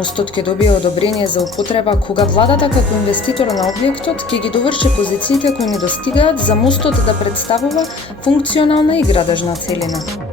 Мостот ќе добие одобрение за употреба кога владата како инвеститор на објектот ќе ги доврши позициите кои недостигаат за мостот да представува функционална и градежна целина.